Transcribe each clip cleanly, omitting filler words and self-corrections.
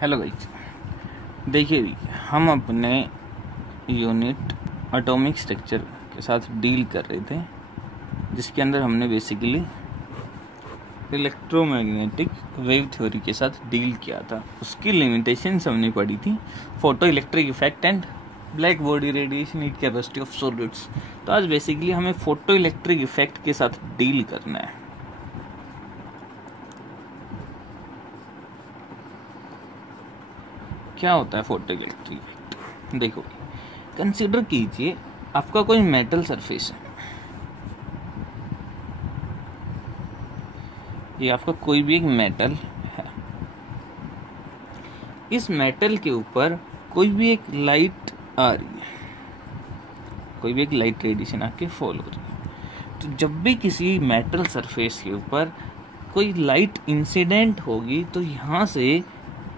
Hello guys, देखिए हम अपने यूनिट एटॉमिक स्ट्रक्चर के साथ डील कर रहे थे, जिसके अंदर हमने बेसिकली इलेक्ट्रोमैग्नेटिक वेव थ्योरी के साथ डील किया था। उसकी लिमिटेशंस हमने पढ़ी थी, photo electric effect and black body radiation heat capacity of solids. तो आज बेसिकली हमें फोटो इलेक्ट्रिक इफेक्ट के साथ डील करना है। क्या होता है फोटो इलेक्ट्रिक इफेक्ट? देखो, कंसीडर कीजिए आपका कोई मेटल सरफेस है। ये आपका कोई भी एक मेटल है। इस मेटल के ऊपर कोई भी एक लाइट आ रही है, कोई भी एक लाइट रेडिएशन आके फॉल हो रही है। तो जब भी किसी मेटल सरफेस के ऊपर कोई लाइट इंसिडेंट होगी तो यहाँ से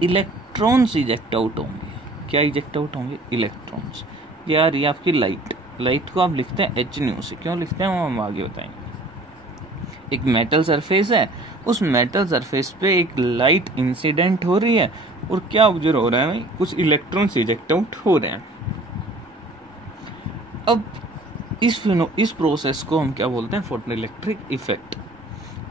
इलेक्ट्रॉन्स इजेक्ट आउट होंगे। क्या इजेक्ट आउट होंगे? इलेक्ट्रॉन्स। यार ये आपकी लाइट को आप लिखते हैं h से। क्यों लिखते हैं वो हम आगे बताएंगे। एक मेटल सरफेस है, उस मेटल सरफेस पे एक लाइट इंसिडेंट हो रही है और क्या ऑब्जर्व हो रहा है भाई? कुछ इलेक्ट्रॉन्स इजेक्ट आउट हो रहे हैं। अब इस प्रोसेस को हम क्या बोलते हैं? Photo electric effect.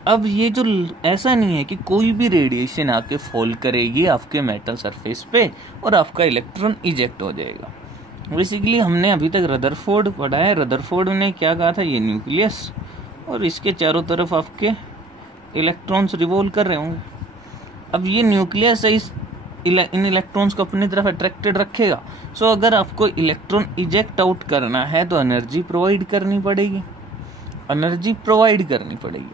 अब ये जो ऐसा नहीं है कि कोई भी रेडिएशन आके फॉल करेगी आपके मेटल सरफेस पे और आपका इलेक्ट्रॉन इजेक्ट हो जाएगा। बेसिकली हमने अभी तक रदरफोर्ड पढ़ा है। रदरफोर्ड ने क्या कहा था? ये न्यूक्लियस और इसके चारों तरफ आपके इलेक्ट्रॉन्स रिवॉल्व कर रहे होंगे। अब ये न्यूक्लियस है, इन इलेक्ट्रॉन्स को अपनी तरफ अट्रैक्टेड रखेगा। सो अगर आपको इलेक्ट्रॉन इजेक्ट आउट करना है तो एनर्जी प्रोवाइड करनी पड़ेगी।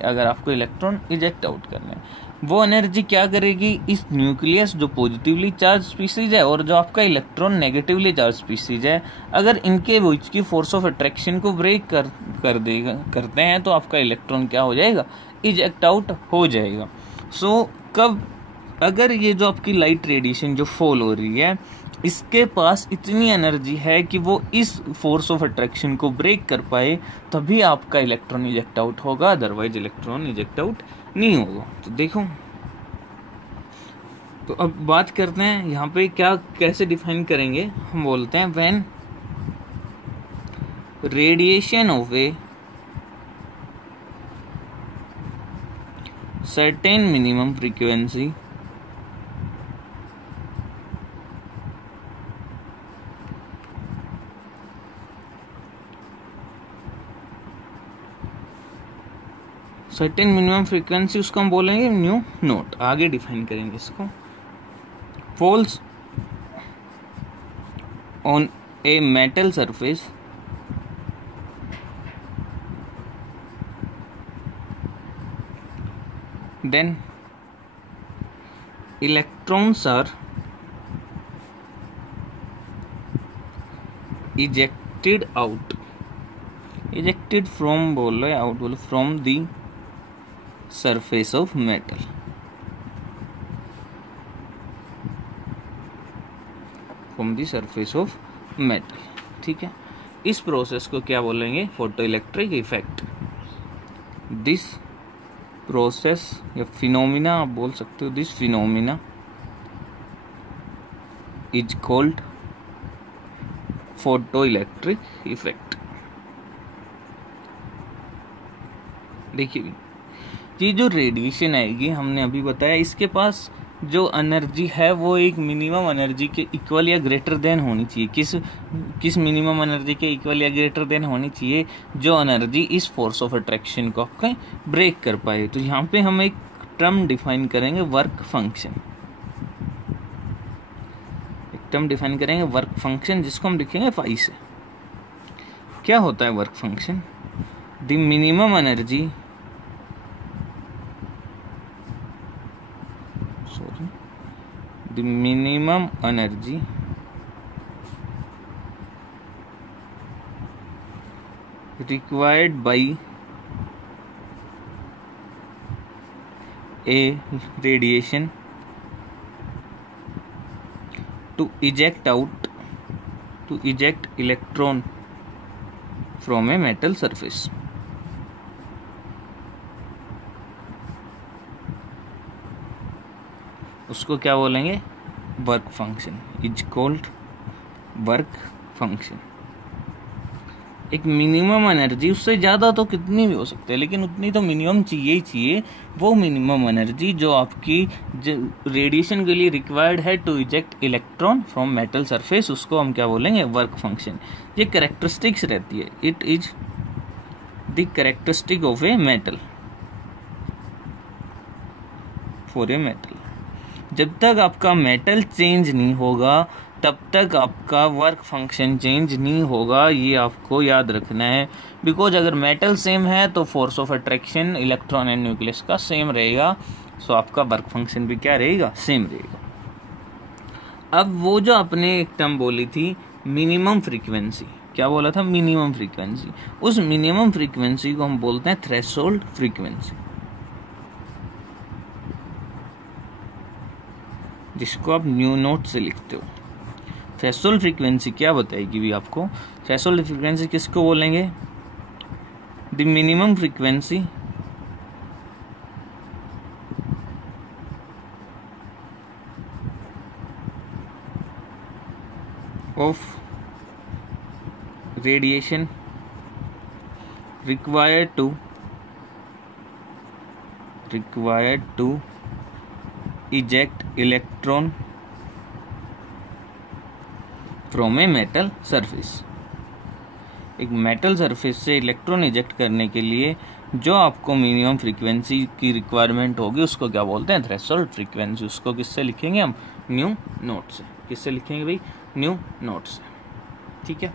अगर आपको इलेक्ट्रॉन इजेक्ट आउट करना है, वो एनर्जी क्या करेगी? इस न्यूक्लियस जो पॉजिटिवली चार्ज स्पीसीज है और जो आपका इलेक्ट्रॉन नेगेटिवली चार्ज स्पीसीज है, अगर इनके बीच की फोर्स ऑफ अट्रैक्शन को ब्रेक करते हैं तो आपका इलेक्ट्रॉन क्या हो जाएगा? इजेक्ट आउट हो जाएगा। सो अगर ये जो आपकी लाइट रेडिएशन जो फॉल हो रही है, इसके पास इतनी एनर्जी है कि वो इस फोर्स ऑफ अट्रैक्शन को ब्रेक कर पाए, तभी आपका इलेक्ट्रॉन इजेक्ट आउट होगा, अदरवाइज इलेक्ट्रॉन इजेक्ट आउट नहीं होगा। तो देखो, तो अब बात करते हैं यहाँ पे कैसे डिफाइन करेंगे। हम बोलते हैं when radiation of a certain minimum frequency certain minimum frequency, उसको हम बोलेंगे न्यू नोट। आगे डिफाइन करेंगे इसको। Falls on a metal surface then electrons are ejected from from the surface of metal। ठीक है, इस प्रोसेस को क्या बोलेंगे? Photo electric effect. This process या फिनोमिना आप बोल सकते हो, this phenomena is called photo electric effect. देखिए, ये जो रेडिएशन आएगी, हमने अभी बताया, इसके पास जो एनर्जी है वो एक मिनिमम एनर्जी के इक्वल या ग्रेटर देन होनी चाहिए। किस मिनिमम एनर्जी के इक्वल या ग्रेटर देन होनी चाहिए? जो एनर्जी इस फोर्स ऑफ अट्रैक्शन को आपका ब्रेक कर पाए। तो यहाँ पे हम एक टर्म डिफाइन करेंगे, वर्क फंक्शन। जिसको हम लिखेंगे फाई से। क्या होता है work function? The minimum energy required by a radiation to eject electron from a metal surface। उसको क्या बोलेंगे? Work function is called work function. एक मिनिमम एनर्जी, उससे ज़्यादा तो कितनी भी हो सकती है लेकिन उतनी तो मिनिमम चाहिए ही चाहिए। वो मिनिमम एनर्जी जो आपकी रेडिएशन के लिए रिक्वायर्ड है to eject electron from metal surface, उसको हम क्या बोलेंगे, वर्क फंक्शन। ये कैरेक्टरिस्टिक्स रहती है, it is the characteristic of a metal for a metal. जब तक आपका मेटल चेंज नहीं होगा तब तक आपका वर्क फंक्शन चेंज नहीं होगा, ये आपको याद रखना है। बिकॉज अगर मेटल सेम है तो force of attraction electron and nucleus का सेम रहेगा, सो आपका वर्क फंक्शन भी क्या रहेगा, सेम रहेगा। अब वो जो आपने एक टर्म बोली थी मिनिमम फ्रीक्वेंसी, क्या बोला था, मिनिमम फ्रीक्वेंसी, उस मिनिमम फ्रीक्वेंसी को हम बोलते हैं थ्रेशोल्ड फ्रीक्वेंसी, जिसको आप न्यू नोट से लिखते हो। थ्रेशोल्ड फ्रीक्वेंसी क्या बताएगी भी आपको, थ्रेशोल्ड फ्रीक्वेंसी किसको बोलेंगे, the minimum frequency of radiation required to eject electron from a metal surface। एक मेटल सरफेस से इलेक्ट्रॉन इजेक्ट करने के लिए जो आपको मिनिमम फ्रीक्वेंसी की रिक्वायरमेंट होगी उसको क्या बोलते हैं, थ्रेशोल्ड फ्रीक्वेंसी। उसको किससे लिखेंगे हम, न्यू नोट से। किससे लिखेंगे भाई, न्यू नोट से, ठीक है।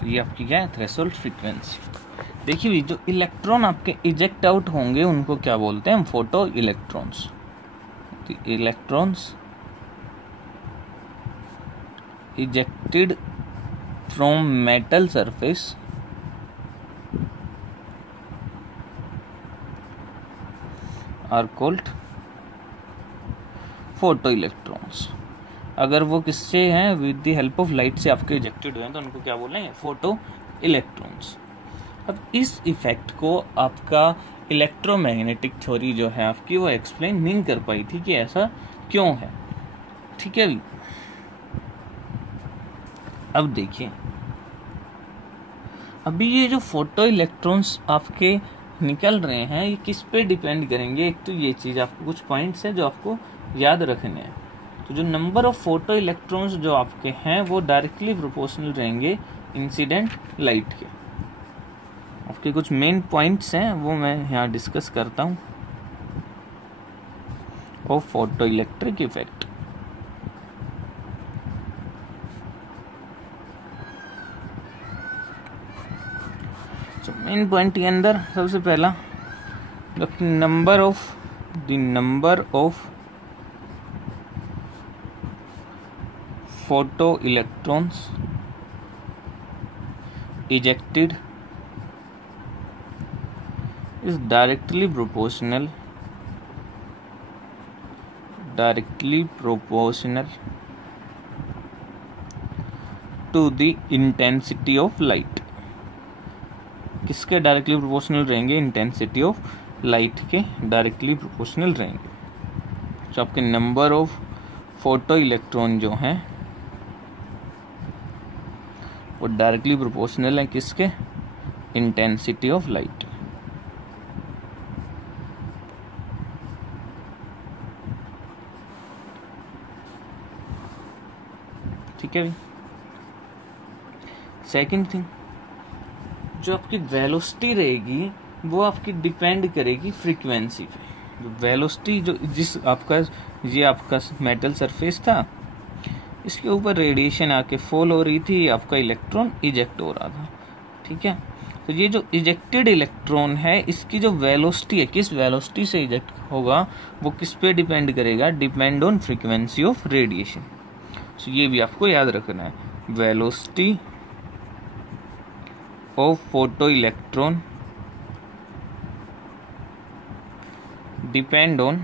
तो ये आपकी क्या है, थ्रेशोल्ड फ्रीक्वेंसी। देखिए भी जो इलेक्ट्रॉन आपके इजेक्ट आउट होंगे उनको क्या बोलते हैं हम, photo electrons. Electrons ejected from metal surface are called photoelectrons। अगर वो किससे हैं, with the help of light से आपके इजेक्टेड हुए हैं तो उनको क्या बोलेंगे, फोटो इलेक्ट्रॉन्स। अब इस इफेक्ट को आपका इलेक्ट्रोमैग्नेटिक थ्योरी जो है आपकी वो एक्सप्लेन नहीं कर पाई थी कि ऐसा क्यों है, ठीक है। अब देखिए, अभी ये जो फोटो इलेक्ट्रॉन्स आपके निकल रहे हैं ये किस पे डिपेंड करेंगे। एक तो ये चीज़, आपको कुछ पॉइंट्स है जो आपको याद रखने हैं। तो जो नंबर ऑफ फोटो इलेक्ट्रॉन्स जो आपके हैं वो डायरेक्टली प्रोपोर्शनल रहेंगे इंसिडेंट लाइट के। आपके कुछ मेन पॉइंट्स हैं वो मैं यहाँ डिस्कस करता हूँ of photo electric effect. Main point के अंदर सबसे पहला number of photo electrons ejected is directly proportional to the intensity of light। किसके डायरेक्टली प्रोपोर्शनल रहेंगे, इंटेंसिटी ऑफ लाइट के डायरेक्टली प्रोपोर्शनल रहेंगे। तो आपके नंबर ऑफ फोटो इलेक्ट्रॉन जो हैं वो डायरेक्टली प्रोपोर्शनल है किसके, इंटेंसिटी ऑफ लाइट। ठीक है भाई। सेकंड थिंग, जो आपकी वेलोसिटी रहेगी वो आपकी डिपेंड करेगी फ्रीक्वेंसी पे। जो वेलोसिटी जो जिस आपका ये आपका मेटल सरफेस था, इसके ऊपर रेडिएशन आके फॉल हो रही थी, आपका इलेक्ट्रॉन इजेक्ट हो रहा था, ठीक है। तो ये जो इजेक्टेड इलेक्ट्रॉन है इसकी जो वेलोसिटी है, किस वेलोसिटी से इजेक्ट होगा वो किस पे डिपेंड करेगा, depend on frequency of radiation. So ये भी आपको याद रखना है, velocity of photoelectron depend on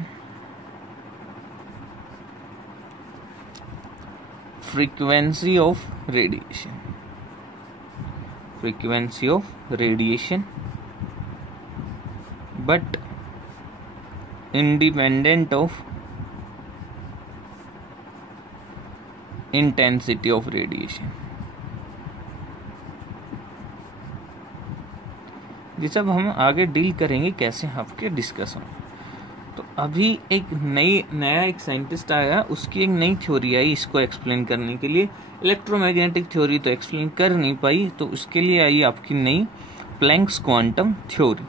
frequency of radiation, but independent of intensity of radiation. ये सब हम आगे डील करेंगे कैसे आपके डिस्कशन। तो अभी एक नया एक साइंटिस्ट आया, उसकी एक नई थ्योरी आई इसको एक्सप्लेन करने के लिए। इलेक्ट्रोमैग्नेटिक थ्योरी तो एक्सप्लेन कर नहीं पाई, तो उसके लिए आई आपकी नई प्लैंक्स क्वांटम थ्योरी।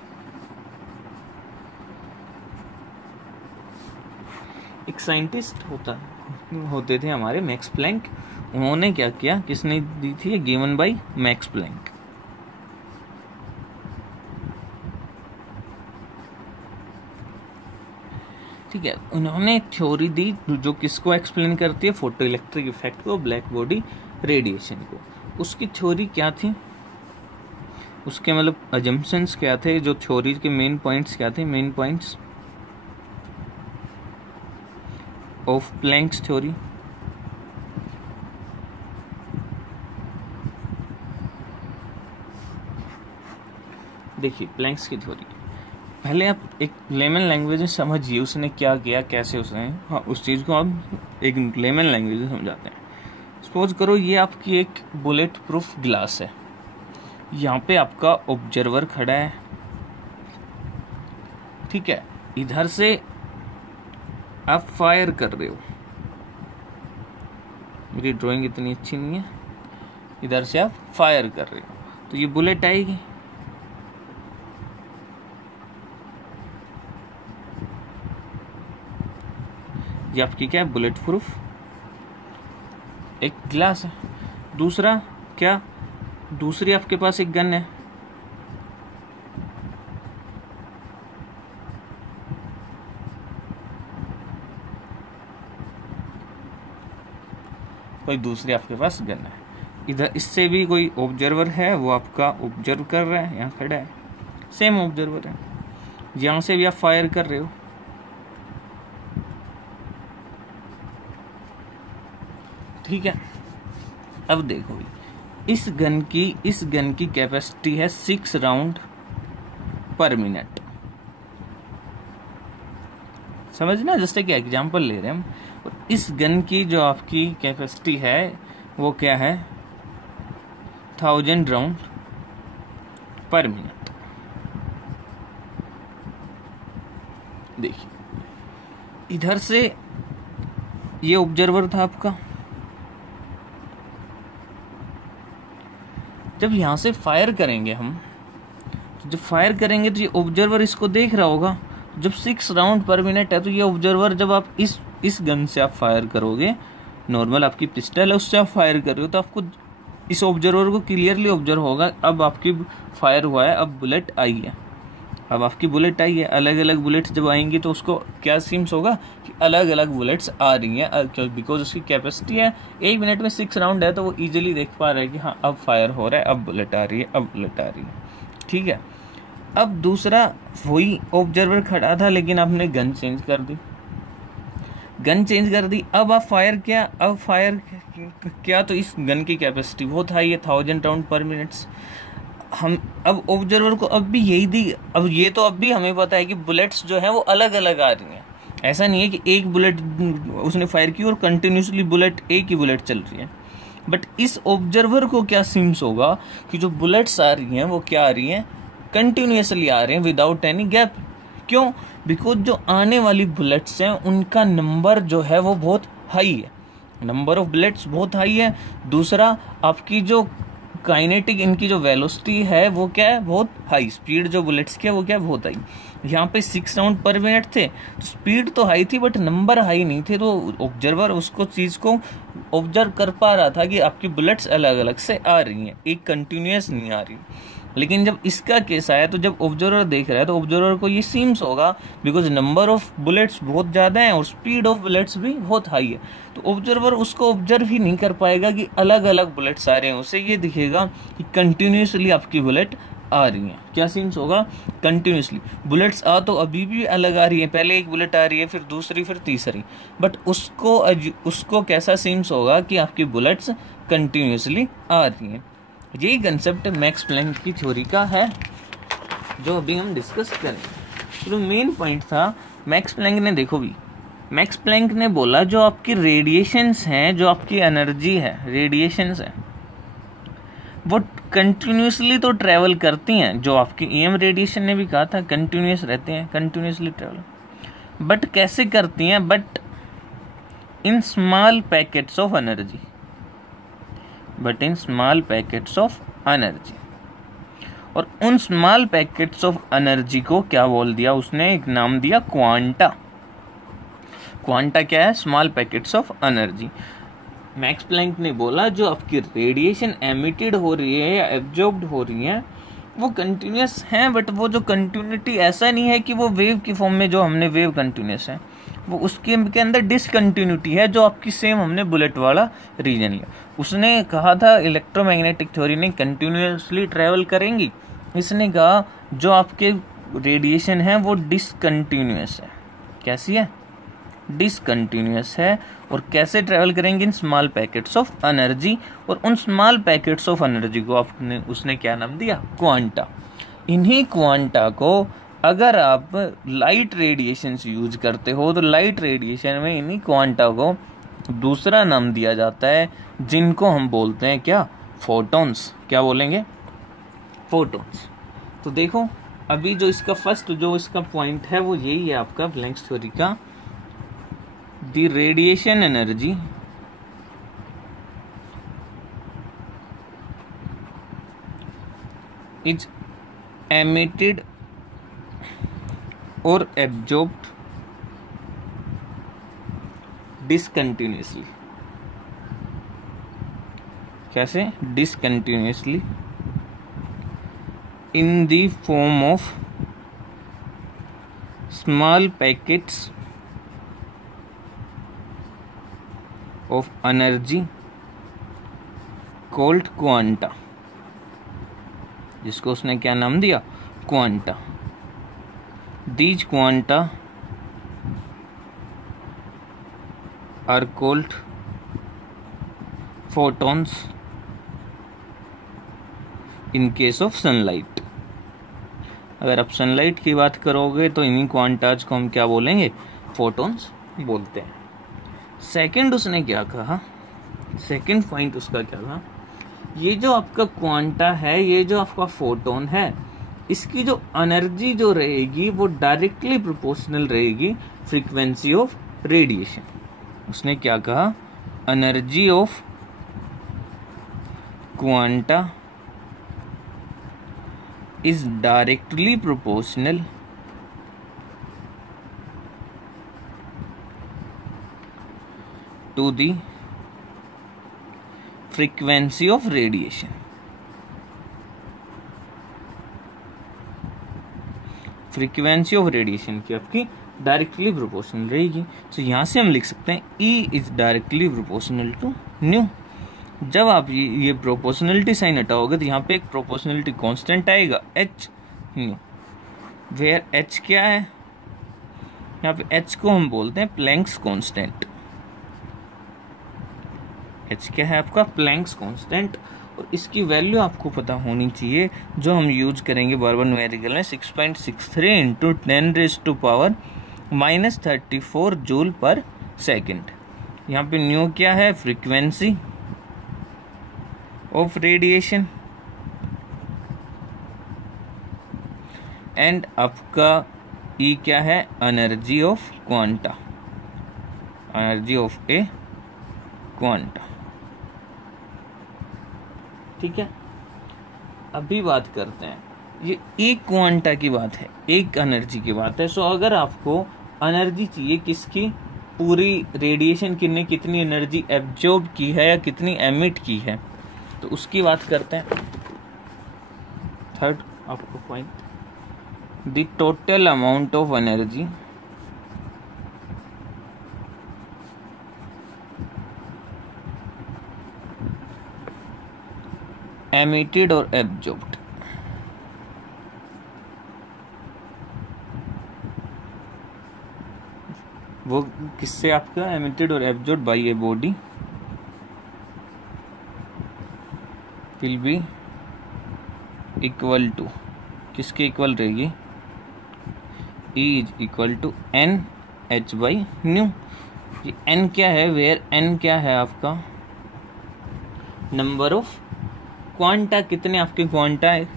एक साइंटिस्ट होते थे हमारे मैक्स प्लैंक। उन्होंने क्या किया, किसने दी थी, गिवन बाय मैक्स प्लैंक। ठीक है, उन्होंने थ्योरी दी जो किसको एक्सप्लेन करती है, फोटो इलेक्ट्रिक इफेक्ट को, ब्लैक बॉडी रेडिएशन को। उसकी थ्योरी क्या थी, उसके मतलब अजम्पशंस क्या थे, जो थ्योरी के मेन पॉइंट्स क्या थे, main points of Planck's theory. देखिए प्लैंक्स की थ्योरी, पहले आप एक लेमन लैंग्वेज में समझिए उसने क्या किया, कैसे उसने, हाँ उस चीज़ को आप एक लेमन लैंग्वेज में समझाते हैं। सपोज करो ये आपकी एक बुलेट प्रूफ ग्लास है, यहाँ पे आपका ऑब्जर्वर खड़ा है, ठीक है, इधर से आप फायर कर रहे हो, मेरी ड्राइंग इतनी अच्छी नहीं है, इधर से आप फायर कर रहे हो तो ये बुलेट आएगी। ये आपकी क्या है, बुलेट प्रूफ एक ग्लास है। दूसरा क्या, दूसरी आपके पास एक गन है, कोई दूसरी आपके पास गन है, इधर इससे भी कोई ऑब्जर्वर है, वो आपका ऑब्जर्व कर रहा है, यहाँ खड़ा है, सेम ऑब्जर्वर है, यहाँ से भी आप फायर कर रहे हो। ठीक है, अब देखो इस गन की कैपेसिटी है 6 राउंड पर मिनट। समझना, जस्ट एक एग्जांपल ले रहे हैं हम। और इस गन की जो आपकी कैपेसिटी है वो क्या है, 1000 राउंड पर मिनट। देखिए इधर से ये ऑब्जर्वर था आपका, जब यहां से फायर करेंगे हम, तो जब फायर करेंगे तो ये ऑब्जर्वर इसको देख रहा होगा। जब 6 राउंड पर मिनट है तो ये ऑब्जर्वर, जब आप इस गन से आप फायर करोगे, नॉर्मल आपकी पिस्टल है उससे आप फायर कर रहे हो, तो आपको इस ऑब्जर्वर को क्लियरली ऑब्जर्व होगा अब आपकी फायर हुआ है, अब बुलेट आई है, अब आपकी बुलेट आई है। अलग अलग बुलेट्स जब आएंगी तो उसको क्या सीम्स होगा कि अलग अलग बुलेट्स आ रही हैं, बिकॉज उसकी कैपेसिटी है 1 मिनट में 6 राउंड है, तो वो इजीली देख पा रहा है कि हाँ अब फायर हो रहा है, अब बुलेट आ रही है, अब बुलेट आ रही है। ठीक है, अब दूसरा वही ऑब्जर्वर खड़ा था लेकिन आपने गन चेंज कर दी, अब आप फायर किया, अब फायर किया तो इस गन की कैपेसिटी बहुत हाई है, 1000 राउंड पर मिनट्स। हम अब ऑब्जर्वर को अब भी यही दी, अब ये तो अब भी हमें पता है कि बुलेट्स जो है वो अलग अलग आ रही हैं, ऐसा नहीं है कि एक बुलेट उसने फायर की और कंटिन्यूसली बुलेट एक ही बुलेट चल रही है। बट इस ऑब्जर्वर को क्या सिम्स होगा कि जो बुलेट्स आ रही हैं वो क्या आ रही हैं, कंटिन्यूसली आ रहे हैं विदाउट एनी गैप। क्यों, बिकॉज जो आने वाली बुलेट्स हैं उनका नंबर जो है वो बहुत हाई है, नंबर ऑफ बुलेट्स बहुत हाई है। दूसरा आपकी जो काइनेटिक, इनकी जो वेलोसिटी है वो क्या है, बहुत हाई, स्पीड जो बुलेट्स की है वो क्या है, बहुत हाई। यहाँ पे 6 राउंड पर मिनट थे तो स्पीड तो हाई थी बट नंबर हाई नहीं थे, तो ऑब्जर्वर उसको चीज़ को ऑब्जर्व कर पा रहा था कि आपकी बुलेट्स अलग अलग से आ रही हैं, एक कंटिन्यूस नहीं आ रही। लेकिन जब इसका केस आया तो जब ऑब्जर्वर देख रहा है तो ऑब्जर्वर को ये सीम्स होगा बिकॉज नंबर ऑफ बुलेट्स बहुत ज़्यादा है और स्पीड ऑफ बुलेट्स भी बहुत हाई है, तो ऑब्जर्वर उसको ऑब्जर्व ही नहीं कर पाएगा कि अलग अलग बुलेट्स आ रहे हैं, उसे ये दिखेगा कि कंटिन्यूसली आपकी बुलेट आ रही हैं। क्या सीम्स होगा, कंटिन्यूसली बुलेट्स आ तो अभी भी अलग आ रही है, पहले एक बुलेट आ रही है फिर दूसरी फिर तीसरी, बट उसको कैसा सीम्स होगा कि आपकी बुलेट्स कंटिन्यूसली आ रही हैं। यही कंसेप्ट मैक्स प्लैंक की थ्योरी का है जो अभी हम डिस्कस करेंगे। तो मेन पॉइंट था मैक्स प्लैंक ने, देखो भी मैक्स प्लैंक ने बोला जो आपकी रेडिएशंस हैं, जो आपकी एनर्जी है, रेडिएशंस है, वो कंटिन्यूसली तो ट्रेवल करती हैं। जो आपकी ईएम रेडिएशन ने भी कहा था कंटिन्यूस रहते हैं, कंटिन्यूसली ट्रेवल, बट कैसे करती हैं? But in small packets of energy, but in small packets of energy. और उन स्मॉल पैकेट्स ऑफ एनर्जी को क्या बोल दिया उसने? एक नाम दिया क्वांटा। क्वांटा क्या है? Small packets of energy. Max Planck ने बोला जो आपकी रेडिएशन एमिटेड हो रही है या एब्जॉर्ब्ड हो रही है वो कंटिन्यूस हैं, बट वो जो कंटिन्यूटी ऐसा नहीं है कि वो वेव की फॉर्म में, जो हमने वेव कंटिन्यूस है, वो उसके के अंदर डिसकंटिन्यूटी है, जो आपकी सेम हमने बुलेट वाला रीजन लिया। उसने कहा था इलेक्ट्रोमैग्नेटिक थ्योरी ने कंटिन्यूसली ट्रेवल करेंगी, इसने कहा जो आपके रेडिएशन है वो डिसकंटिन्यूस है। कैसी है? डिसकंटिन्यूस है। और कैसे ट्रेवल करेंगे? In small packets of energy. और उन स्मॉल पैकेट्स ऑफ एनर्जी को आपने उसने क्या नाम दिया? क्वांटा। इन्हीं क्वांटा को अगर आप लाइट रेडिएशन से यूज करते हो तो लाइट रेडिएशन में इन्हीं क्वांटा को दूसरा नाम दिया जाता है, जिनको हम बोलते हैं क्या? फोटॉन्स। क्या बोलेंगे? फोटॉन्स। तो देखो अभी जो इसका फर्स्ट जो इसका पॉइंट है वो यही है आपका प्लैंक्स थ्योरी का, the radiation energy is emitted और एब्जॉर्ब्ड डिसकंटिन्यूसली। कैसे? Discontinuously in the form of small packets of energy called quanta, जिसको उसने क्या नाम दिया? Quanta. These quanta are called photons in case of sunlight। अगर आप सनलाइट की बात करोगे तो इन्हीं क्वांटाज को हम क्या बोलेंगे? फोटॉन्स बोलते हैं। सेकंड उसने क्या कहा? सेकंड पॉइंट उसका क्या था? ये जो आपका क्वांटा है, ये जो आपका फोटोन है, इसकी जो एनर्जी जो रहेगी वो डायरेक्टली प्रोपोर्शनल रहेगी फ्रीक्वेंसी ऑफ रेडिएशन। उसने क्या कहा? Energy of quanta is directly proportional to the frequency of radiation। Frequency of radiation की आपकी डायरेक्टली प्रोपोर्शनल रहेगी। तो यहां से हम लिख सकते हैं E is directly proportional to nu. जब आप ये प्रोपोर्शनलिटी साइन हटाओगे तो यहाँ पे एक प्रोपोर्शनलिटी कांस्टेंट आएगा H न्यू, वेयर H क्या है? यहाँ पे H को हम बोलते हैं प्लैंक्स कांस्टेंट। H क्या है आपका? Planck's constant. और इसकी वैल्यू आपको पता होनी चाहिए, जो हम यूज करेंगे बार-बार न्यूमेरिकल में, 6.63 इंटू 10⁻⁻34 जूल पर सेकेंड। यहाँ पे न्यू क्या है? Frequency of radiation. एंड आपका E क्या है? Energy of quanta, energy of A quanta. ठीक है, अभी बात करते हैं, ये एक क्वांटा की बात है, एक एनर्जी की बात है। सो अगर आपको एनर्जी चाहिए किसकी? पूरी रेडिएशन की ने कितनी एनर्जी एब्जॉर्ब की है या कितनी एमिट की है, तो उसकी बात करते हैं। थर्ड आपको point, the total amount of energy emitted और एब्जॉर्ब्ड। वो किससे आपका एमिटेड और absorbed by a body will be equal to, किसके इक्वल रहेगी? E is equal to N h/ν। n क्या है, वेयर n क्या है आपका नंबर ऑफ क्वांटा, कितने आपके क्वांटा है,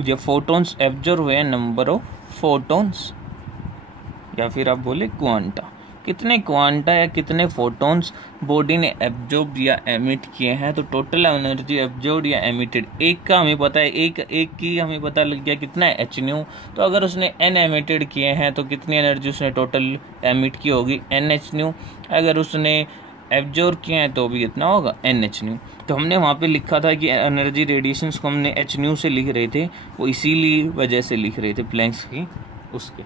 जो फोटॉन्स एब्जॉर्ब हुए हैं, नंबर ऑफ फोटॉन्स, या फिर आप बोले क्वांटा, कितने क्वांटा या कितने फोटॉन्स बॉडी ने एब्जॉर्ब या एमिट किए हैं। तो टोटल एनर्जी एब्जॉर्ब या एमिटेड एक का हमें पता है, एक की हमें पता लग गया कितना है hν। तो अगर उसने n एमिटेड किए हैं तो कितनी एनर्जी उसने टोटल एमिट की होगी nhν। अगर उसने एब्जॉर्ब किए हैं तो भी कितना होगा nhν। तो हमने वहाँ पे लिखा था कि एनर्जी रेडिएशंस को हमने hν से लिख रहे थे, वो इसीलिए वजह से लिख रहे थे प्लैंक्स की उसके,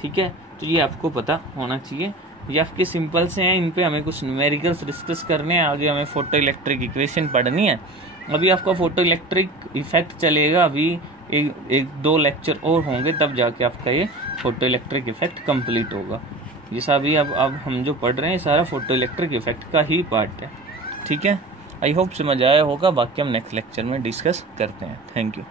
ठीक है। तो ये आपको पता होना चाहिए। ये आपके सिंपल से हैं, इन पे हमें कुछ न्यूमेरिकल्स डिस्कस करने हैं, आगे हमें फोटो इलेक्ट्रिक इक्वेशन पढ़नी है। अभी आपका फोटो इलेक्ट्रिक इफेक्ट चलेगा, अभी एक दो लेक्चर और होंगे तब जाके आपका ये फोटो इलेक्ट्रिक इफेक्ट कंप्लीट होगा। ये सभी अब हम जो पढ़ रहे हैं सारा फोटो इलेक्ट्रिक इफेक्ट का ही पार्ट है, ठीक है। आई होप समझ आया होगा, बाकी हम नेक्स्ट लेक्चर में डिस्कस करते हैं। Thank you.